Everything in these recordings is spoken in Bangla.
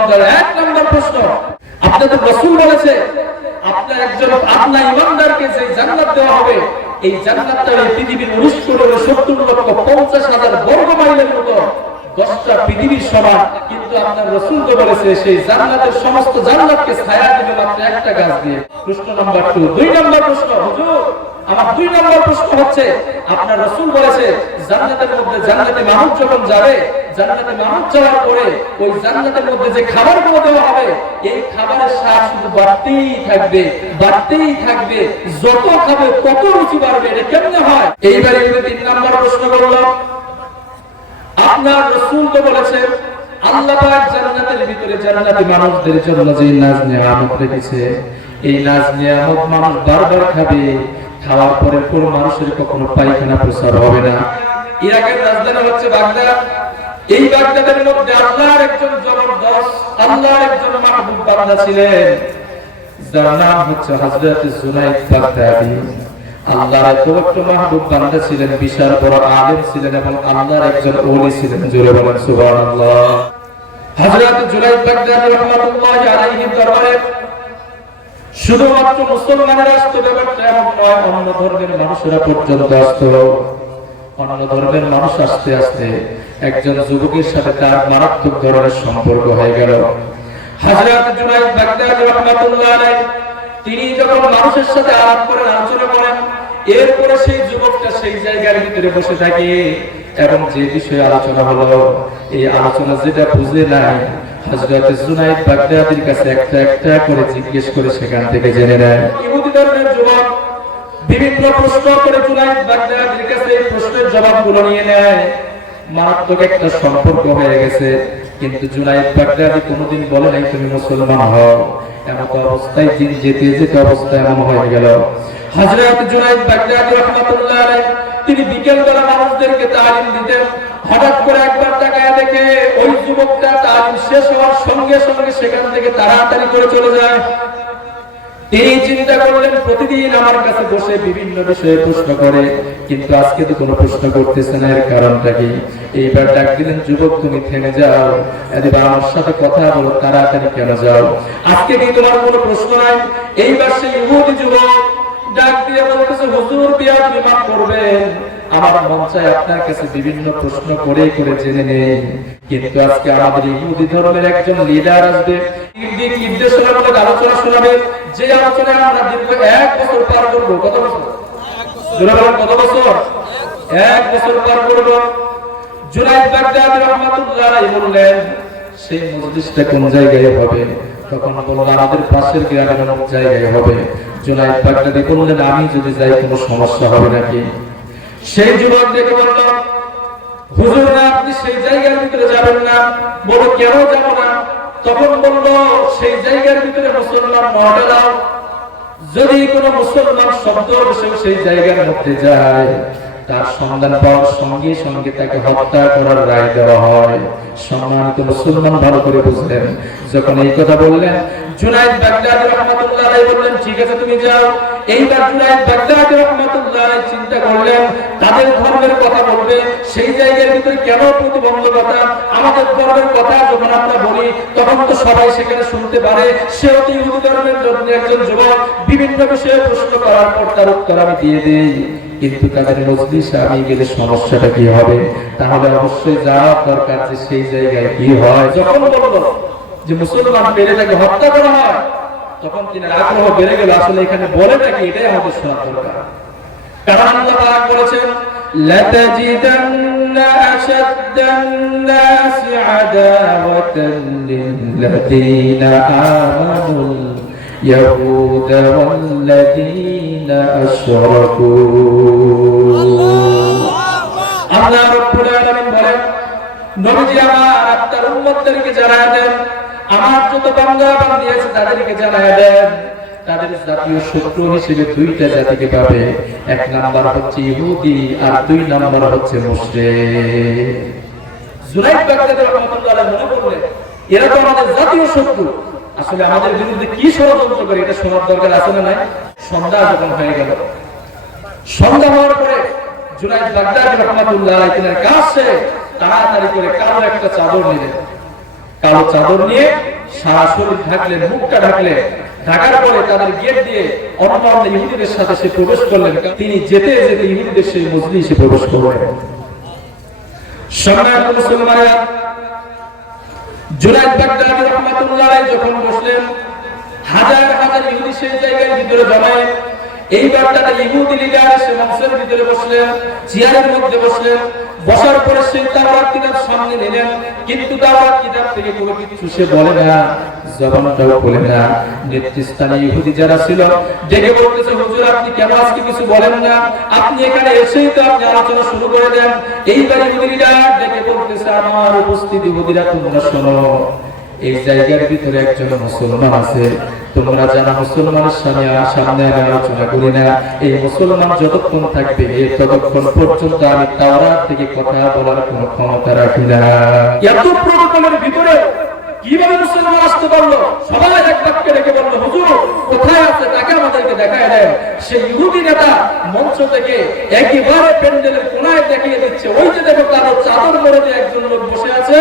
জবাব দেন। এক নম্বর প্রশ্ন, আপনাদের রাসূল বলেছে আপনার একজন আল্লাহ ইমানদারকে যে জান্নাত দেওয়া হবে, এই জান্নাতটা এই পৃথিবীর 19,70,50,000 বর্গ মাইলের মতো 10টা পৃথিবীর সমান। কিন্তু আপনার রাসূল তো বলেছে সেই জান্নাতের সমস্ত জান্নাতকে ছায়া দিবে মাত্র একটা গাছ দিয়ে। প্রশ্ন নাম্বার 2। 2 নম্বর প্রশ্ন, হুজুর আমার 2 নম্বর প্রশ্ন হচ্ছে, আপনার রাসূল বলেছে জান্নাতের মধ্যে জান্নাতে মানুষ যখন যাবে, জান্নাতে মানুষ যাওয়ার পরে ওই জান্নাতের মধ্যে যে খাবারগুলো দেওয়া হবে, এই খাবারের স্বাদ শুধু বাড়তেই থাকবে, বাড়তেই থাকবে, যত খাবে তত রুচি বাড়বে। এটা কেমনে হয়? এইবারে 3 নম্বর প্রশ্ন করলাম, আপনার রাসূল তো বলেছেন আল্লাহ পাক জান্নাতের ভিতরে জান্নাতি মানুষদের জন্য যে নাজ নিয়ামত রেখেছে, এই নাজ নিয়ামত মানুষ বারবার খাবে, খাওয়ার পরে কোন মানুষের কখনো পায়খানা প্রস্রাব হবে না। ইরাকের রাজধানী হচ্ছে বাগদাদ। এই বাগদাদের মধ্যে আল্লাহর একজন জবরদস্ত, আল্লাহর একজন মাহবুব বান্দা ছিলেন, যার নাম হচ্ছে হযরত জুনাইদ বাগদাদি। আল্লাহর এত বড় মাহবুব বান্দা ছিলেন, বিশাল বড় আলেম ছিলেন এবং আল্লাহর একজন ওলি ছিলেন। জোরে বলেন সুবহানাল্লাহ। হযরত জুনাইদ বাগদাদি রাহমাতুল্লাহি আলাইহি দরবারে শুধুমাত্র মুসলমানেরা আসতো ব্যাপারটা এমন নয়, অন্য ধর্মের মানুষেরা পর্যন্ত আসতো। অন্য ধর্মের মানুষ আসতে আসতে একজন যুবকের সাথে তার মারাত্মক ধরনের সম্পর্ক হয়ে গেল। হযরত জুনাইদ বাগদাদি রাহমাতুল্লাহি আলাইহি তিনি যখন মানুষের সাথে আলাপ করেন, আলোচনা করেন, এরপরে সেই যুবকটা সেই জায়গার ভিতরে বসে থাকে এবং যে বিষয়ে আলোচনা হলো, এই আলোচনা যেটা বুঝে নাই, হযরত জুনাইদ বাগদাদির কাছে একটা একটা করে জিজ্ঞেস করে সেখান থেকে জেনে নেয়। ইহুদি ধর্মের যুবক বিভিন্ন প্রশ্ন করে জুনাইদ বাগদাদির কাছে এই প্রশ্নের জবাবগুলো নিয়ে নেয়। মারাত্মক একটা সম্পর্ক হয়ে গেছে। কিন্তু জুনাইদ বাগদাদি কোনোদিন বলে নাই তুমি মুসলমান হও। এমন অবস্থায় দিন যেতে যেতে অবস্থা এমন হয়ে গেল, হযরত জুনাইদ বাগদাদি রাহমাতুল্লাহি আলাইহি তিনি বিকেল বেলা মানুষদেরকে তালিম দিতেন। হঠাৎ করে একবার তাকায় দেখে ওই যুবকটা তালিম শেষ হওয়ার সঙ্গে সঙ্গে সেখান থেকে তাড়াতাড়ি করে চলে যায়। তিনি চিন্তা করলেন প্রতিদিন আমার কাছে বসে বিভিন্ন বিষয়ে প্রশ্ন করে, কিন্তু আজকে তো কোনো প্রশ্ন করতেছে না, এর কারণটা কি? এইবার ডাক দিলেন, যুবক তুমি থেমে যাও, এবার আমার সাথে কথা বলো, তাড়াতাড়ি কেন যাও? আজকে কি তোমার কোনো প্রশ্ন নাই? এইবার সেই ইহুদি যুবক ডাক দিয়ে বলতেছে, হুজুর বিয়াদবি মাফ করবেন, আমার মন চায় আপনার কাছে বিভিন্ন প্রশ্ন করে করে জেনে নেই, কিন্তু আজকে আমাদের ইহুদি ধর্মের একজন লিডার আসবে, নির্দেশনামূলক আলোচনা শোনাবে, যে আলোচনায় আমরা দীর্ঘ 1 বছর পার করবো। কত বছর? কত বছর? 1 বছর পার করবো। জুনাইদ বাগদাদি রাহমাতুল্লাহি আলাইহি বললেন সেই মজলিসটা কোন জায়গায় হবে? তখন বলল আমাদের পাশের গ্রামের অমুক জায়গায় হবে। জুনাইদ বাগদাদি বললেন আমি যদি যাই কোনো সমস্যা হবে নাকি? সেই যুবক দেখে বলল, হুজুর না, আপনি সেই জায়গার ভিতরে যাবেন না। বলো কেন যাব না? তখন বলল সেই জায়গার ভিতরে মুসলমান মডেলাও, যদি কোনো মুসলমান শব্দ সেই জায়গার মধ্যে যায়, তার সন্ধান পাওয়ার সঙ্গে সঙ্গে তাকে হত্যা করার রায় দেওয়া হয়। সম্মানিত মুসলমান ভালো করে বুঝলেন। যখন এই কথা বললেন, জুনাইদ বাগদাদি রাহমাতুল্লাহি আলাইহি বললেন ঠিক আছে তুমি যাও। এইবার জুনাইদ বাগদাদি রাহমাতুল্লাহি আলাইহি চিন্তা করলেন তাদের ধর্মের কথা বলবে, সেই জায়গার ভিতরে কেন প্রতিবন্ধকতা? আমাদের ধর্মের কথা যখন আমরা বলি তখন তো সবাই সেখানে শুনতে পারে। সেও তো ইহুদি ধর্মের একজন যুবক, বিভিন্ন বিষয়ে প্রশ্ন করার পর তার উত্তর আমি দিয়ে দেই, কিন্তু তাদের মজলিসে আমি গেলে সমস্যাটা কি হবে? তাহলে অবশ্যই যাওয়া দরকার যে সেই জায়গায় কি হয়। যখন বলল যে মুসলমান পেলে তাকে হত্যা করা হয়, তখন তিনি আগ্রহ বেড়ে গেল, আসলে এখানে বলে নাকি এটাই আমাদের শোনা দরকার। কারণ আল্লাহ পাক বলেছেন লাতাজিদান্না আশাদ্দান নাসি আদাওয়াতান লিল্লাযীনা আমানুল ইয়াহুদ ওয়াল্লাযীনা আশরাকু। আল্লাহ রাব্বুল আলামিন বলেন নবীজি আমার আপনার উম্মতদেরকে জানায় দেন, আমার যত বান্দা বান্দী আছে তাদেরকে জানায় দেন, তাদের জাতীয় শত্রু হিসেবে 2টা জাতিকে পাবে। 1 নাম্বার হচ্ছে ইহুদি আর 2 নাম্বার হচ্ছে মুশরিক। জুনাইদ বাগদাদি রাহমাতুল্লাহি আলাইহি মনে করলেন এরা তো আমাদের জাতীয় শত্রু, আসলে আমাদের বিরুদ্ধে কি ষড়যন্ত্র করে এটা শোনার দরকার আছে না নাই? সন্ধ্যা যখন হয়ে গেল, সন্ধ্যা হওয়ার পরে জুনাইদ বাগদাদি রাহমাতুল্লাহি আলাইহি তার কাছে তাড়াতাড়ি করে কালো একটা চাদর নিলেন, কালো চাদর নিয়ে সারা শরীর ঢাকলেন, মুখটা ঢাকলেন, ঢাকার পরে তাদের গেট দিয়ে অন্যান্য ইহুদিদের সাথে সে প্রবেশ করলেন। তিনি যেতে যেতে ইহুদিদের সেই মজলিসে প্রবেশ করলেন। সম্মানিত মুসলমানেরা, জুনায়েদ বাগদাদী রাহমাতুল্লাহ আলাইহি যখন বসলেন, হাজার হাজার ইহুদি সেই জায়গার ভিতরে জমায়ে। এইবার তাদের ইহুদি লিডার সে মঞ্চের ভিতরে বসলেন, চেয়ারের মধ্যে বসলেন। বসার পরে সেই তাওরাত কিতাব সামনে নিলেন, কিন্তু তাওরাত কিতাব থেকে কোনো কিছু সে বলে না, জবানটাও বলে না। নেতৃস্থানীয় ইহুদি যারা ছিল ডেকে বলতেছে, হুজুর আপনি কেন আজকে কিছু বলেন না? আপনি এখানে এসেই তো আপনি আলোচনা শুরু করে দেন। এইবার ইহুদি লিডার ডেকে বলতেছে, আমার উপস্থিত ইহুদিরা তোমরা শোনো, এই জায়গার ভিতরে একজন মুসলমান আছে। তোমরা জানা মুসলমানের সামনে আমি আলোচনা করি না। এই মুসলমান যতক্ষণ থাকবে ততক্ষণ পর্যন্ত আমি তাওরাত থেকে কথা বলার কোনো ক্ষমতা রাখি না। এত প্রোটোকলের ভিতরে কিভাবে মুসলমান আসতে পারলো? সবাই এক বাক্যে রেখে বললো, হুজুর কোথায় আছে তাকে আমাদেরকে দেখায় দেয়। সেই ইহুদি নেতা মঞ্চ থেকে একেবারে প্যান্ডেলের কোনায় দেখিয়ে দিচ্ছে, ওই যে দেখো কারো চাদর পরে যে একজন লোক বসে আছে,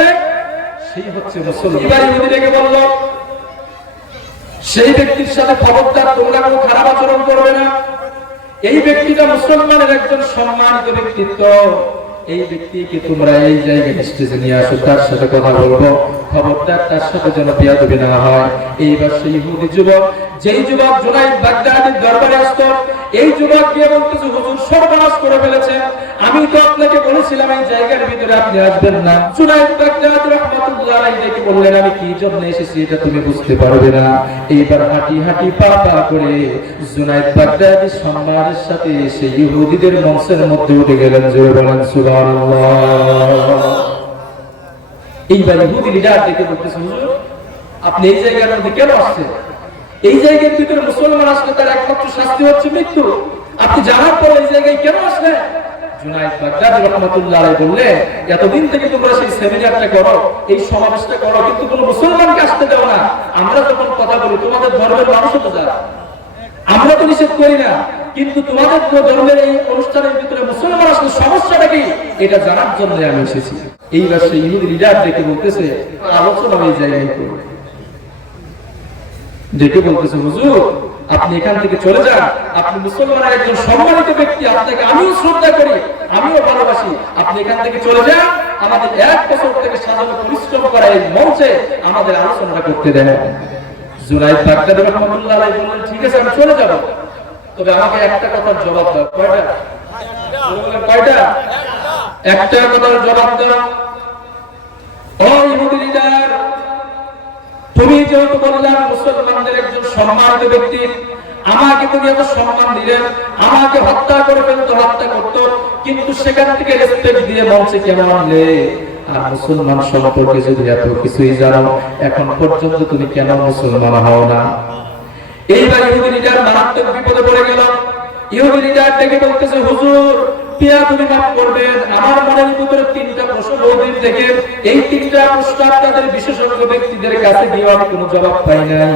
সেই হচ্ছে মুসলমান। এবার ইহুদি রেখে বললো, সেই ব্যক্তির সাথে খবরদার তোমরা কোনো খারাপ আচরণ করবে না। এই ব্যক্তিটা মুসলমানের একজন সম্মানিত ব্যক্তিত্ব। এই ব্যক্তিকে তোমরা এই জায়গায় স্টেজে নিয়ে আসো, তার সাথে কথা বলবো, খবরদার তার সাথে যেন বিয়াদবি না হয়। এইবার সেই ইহুদি যুবক, যেই যুবক জুনায়েদ বাগদাদীর দরবারে আসতো, এই যুবক গিয়ে বলতেছে, হুজুর সর্বনাশ করে ফেলেছে, আমি তো আপনাকে বলেছিলাম এই জায়গার ভিতরে আপনি আসবেন না। জুনায়েদ বাগদাদী রাহমাতুল্লাহ আলাইহি বললেন, আমি কি জন্য এসেছি এটা তুমি বুঝতে পারবে না। এইবার হাঁটি হাঁটি পা পা করে জুনায়েদ বাগদাদী সম্মানের সাথে সেই ইহুদিদের মঞ্চের মধ্যে উঠে গেলেন। জোরে বলেন সুবহানাল্লাহ। এইবার ইহুদি লিডার দেখে বলতেছে, হুজুর আপনি এই জায়গার মধ্যে কেন আসছেন? এই জায়গার ভিতরে মুসলমান আসলে তার একমাত্র শাস্তি হচ্ছে মৃত্যু। আপনি জানার পর এই জায়গায় কেন আসলেন? জুনায়েদ বাগদাদী রাহমাতুল্লাহ আলাইহি বললেন, এতদিন থেকে তোমরা সেই সেমিনারটা করো, এই সমাবেশটা করো, কিন্তু কোনো মুসলমানকে আসতে দাও না। আমরা যখন কথা বলি তোমাদের ধর্মের মানুষ হতে যায়, আমরা তো নিষেধ করি না, কিন্তু তোমাদের ধর্মের এই অনুষ্ঠানের ভিতরে মুসলমান আসলে সমস্যাটা কি এটা জানার জন্য আমি এসেছি। এইবার সেই ইহুদি লিডার দেখে বলতেছে, আলোচনা এই জায়গায় করবে। দেখে বলতেছে, হুজুর আপনি এখান থেকে চলে যান, আপনি মুসলমানের একজন সম্মানিত ব্যক্তি, আপনাকে আমিও শ্রদ্ধা করি, আমিও ভালোবাসি, আপনি এখান থেকে চলে যান, আমাদের 1 বছর থেকে সাধারণ পরিশ্রম করা এই মঞ্চে আমাদের আলোচনা করতে দেন। জুনায়েদ বাগদাদী রাহমাতুল্লাহ আলাইহি বললেন, ঠিক আছে আমি চলে যাব, তবে আমাকে একটা কথার জবাব দাও। কয়টা? কয়টা? একটা কথার জবাব দাও। ও ইহুদি লিডার, তুমি যেহেতু বললাম মুসলমানদের একজন সম্মানিত ব্যক্তি, আমাকে তুমি এত সম্মান দিলেন, আমাকে হত্যা করে ফেলতো, হত্যা করতো, কিন্তু সেখান থেকে রেসপেক্ট দিয়ে মঞ্চে কেন আনলে? আর মুসলমান সম্পর্কে যদি এত কিছুই জানো, এখন পর্যন্ত তুমি কেন মুসলমান হও না? এইবার ইহুদি লিডার মারাত্মক বিপদে পড়ে গেল। ইহুদি লিডার থেকে বলতেছে, হুজুর তুমি মাফ করবেন, আমার মনের ভিতরে 3টা প্রশ্ন বহুদিন থেকে, এই 3টা প্রশ্ন আপনাদের বিশেষজ্ঞ ব্যক্তিদের কাছে গিয়ে আমি কোনো জবাব পাই নাই,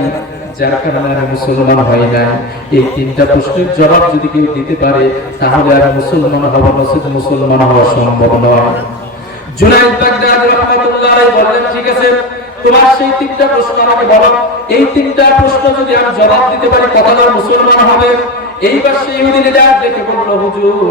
যার কারণে আমি মুসলমান হই নাই। এই 3টা প্রশ্নের জবাব যদি কেউ দিতে পারে তাহলে আর মুসলমান হব, নচেত মুসলমান হওয়া সম্ভব নয়। জুনায়েদ বাগদাদী রাহমাতুল্লাহ আলাইহি বললেন, ঠিক আছে তোমার সেই 3টা প্রশ্ন আমাকে বলো, এই 3টা প্রশ্ন যদি আমি জবাব দিতে পারি কতজন মুসলমান হবে? এইবার সেই ইহুদি লিডার দেখে বলল, হুজুর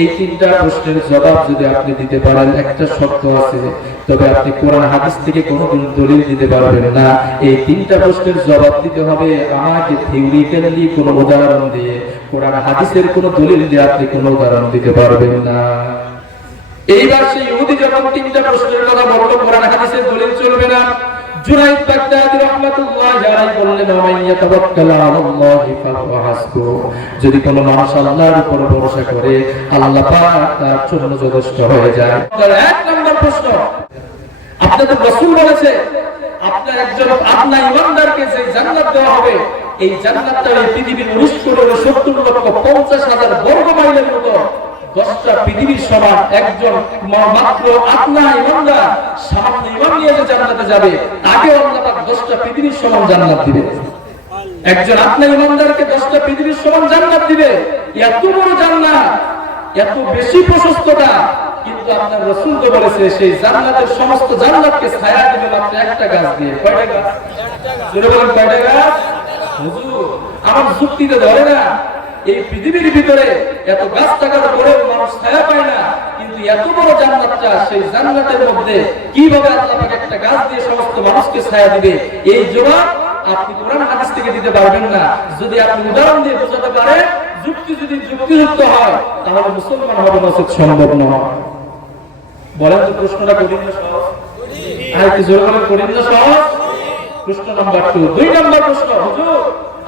এই 3টা প্রশ্নের জবাব যদি আপনি দিতে পারেন, একটা শর্ত আছে, তবে আপনি কোরআন হাদিস থেকে কোনোদিন দলিল দিতে পারবেন না। এই 3টা প্রশ্নের জবাব দিতে হবে আমাকে থিওরিক্যালি কোনো উদাহরণ দিয়ে, কোরআন হাদিসের কোনো দলিল দিয়ে আপনি কোনো উদাহরণ দিতে পারবেন না। এইবার সেই ইহুদি যখন 3টা প্রশ্নের কথা বলল, কোরআন হাদিসের দলিল চলবে না, জুনায়েদ বাগদাদী রাহমাতুল্লাহ আলাইহি বললেন, ওয়া তাওয়াক্কাল আলাল্লাহি ফাহুয়া হাসবুহ, যদি কোনো মানুষ আল্লাহর উপর ভরসা করে আল্লাহ পাক তার জন্য যথেষ্ট হয়ে যায়। তার 1 নম্বর প্রশ্ন, আপনাদের রাসূল বলেছে আপনার ইমানদারকে যে জান্নাত দেওয়া হবে, এই জান্নাতটা এই পৃথিবীর 19,70,50,000 বর্গ মাইলের মতো, 10টা পৃথিবীর সমান। একজন মাত্র আপনার ইমানদার সামান্য ইমান নিয়ে যে জান্নাতে যাবে, তাকে আল্লাহ পাক 10টা পৃথিবীর সমান জান্নাত দিবে। একজন আপনার ইমানদারকে 10টা পৃথিবীর সমান জান্নাত দিবে। এত বড় জান্নাত, এত বেশি প্রশস্ততা, কিন্তু কিন্তু আপনার রাসূল তো বলেছে সেই জান্নাতের সমস্ত জান্নাতকে ছায়া দিবে মাত্র একটা গাছ দিয়ে। কয়টা গাছ? জোরে বলেন কয়টা গাছ? হুজুর আমার যুক্তিতে ধরে না। এই পৃথিবীর ভিতরে এত গাছ থাকার পরেও মানুষ ছায়া পায় না, কিন্তু এত বড় জান্নাতটা, সেই জান্নাতের মধ্যে কিভাবে আল্লাহ পাক একটা গাছ দিয়ে সমস্ত মানুষকে ছায়া দিবে, এই জবাব আপনি কোরআন হাদিস থেকে দিতে পারবেন না। যদি আপনি উদাহরণ দিয়ে বোঝাতে পারেন, যুক্তি যদি যুক্তিযুক্ত হয়, তাহলে মুসলমান হবে না, সম্ভব নয়। বলেন তো প্রশ্নটা কঠিন না সহজ? আর কি জোরে বলেন কঠিন না সহজ? প্রশ্ন নাম্বার 2। 2 নাম্বার প্রশ্ন, হুজুর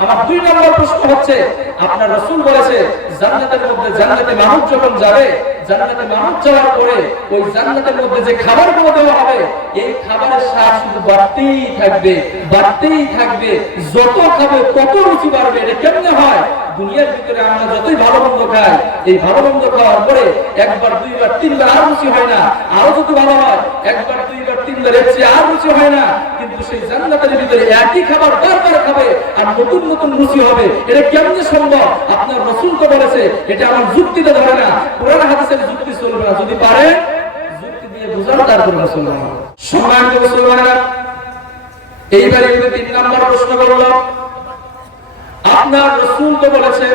আমার 2 নাম্বার প্রশ্ন হচ্ছে, আপনার রাসূল বলেছে জান্নাতের মধ্যে জান্নাতে মানুষ যখন যাবে, জান্নাতে মানুষ যাওয়ার পরে ওই জান্নাতের মধ্যে যে খাবারগুলো দেওয়া হবে, এই খাবারের স্বাদ শুধু বাড়তেই থাকবে, বাড়তেই থাকবে। যত খাবে তত রুচি বাড়বে। এটা কেমনে হয়? দুনিয়ার ভিতরে আমরা যতই ভালো মন্দ খাই, এই ভালো মন্দ খাওয়ার পরে একবার দুইবার তিনবার আর রুচি হয় না। আরো যত ভালো হয়, একবার দুইবার তিনবার এর চেয়ে আর রুচি হয় না। কিন্তু সেই জান্নাতের ভিতরে একই খাবার বারবার খাবে আর নতুন নতুন রুচি হবে। এটা কেমনে সম্ভব? আপনার রাসূল তো বলেছে। এটা আমার যুক্তিতে ধরে না, কোরআন হাদিসের যুক্তি চলবে না। যদি পারে যুক্তি দিয়ে বুঝান, তারপরে মুসলমান হবে। সম্মানিত মুসলমানেরা, এইবারে 3 নাম্বার প্রশ্ন করল, আপনার রাসূল তো বলেছেন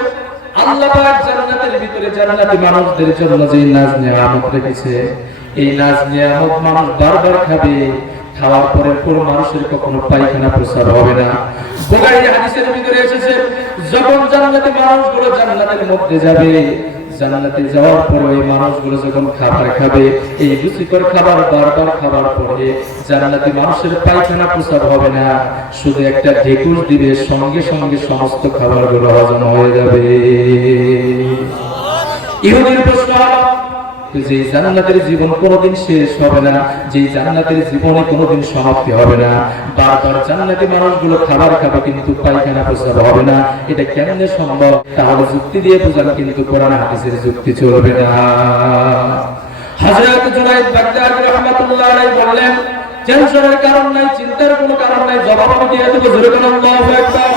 আল্লাহ পাক জান্নাতের ভিতরে জান্নাতি মানুষদের জন্য যে নাজ নিয়ামত রেখেছে, এই নাজ নিয়ামত মানুষ বারবার খাবে। খাওয়ার পরে কোন মানুষের কখনো পায়খানা প্রস্রাব হবে না। বুখারী হাদিসের ভিতরে এসেছে, যখন জান্নাতি মানুষগুলো জান্নাতের মধ্যে যাবে, জান্নাতে যাওয়ার পরে এই মানুষগুলো যখন খাবার খাবে, এই রুচিকর খাবার বারবার খাবার পরে জান্নাতি মানুষের পায়খানা প্রস্রাব হবে না, শুধু একটা ঢেকুর দিবে, সঙ্গে সঙ্গে সমস্ত খাবারগুলো হজম হয়ে যাবে। ইহুদির প্রশ্ন হলো, যে জান্নাতের জীবন কোনোদিন শেষ হবে না, যে জান্নাতের জীবনে কোনোদিন সমাপ্তি হবে না, বারবার জান্নাতি মানুষগুলো খাবার খাবে কিন্তু পায়খানা প্রস্রাব হবে না, এটা কেমনে সম্ভব? তাহলে যুক্তি দিয়ে বোঝান, কিন্তু কোরআন হাদিসের যুক্তি চলবে না। হযরত জুনায়েদ বাগদাদী রাহমাতুল্লাহ আলাইহি বললেন, টেনশনের কারণ নাই, চিন্তার কোনো কারণ নাই, জবাব আমি দিয়ে দেব। জোরে বলেন আল্লাহু আকবার।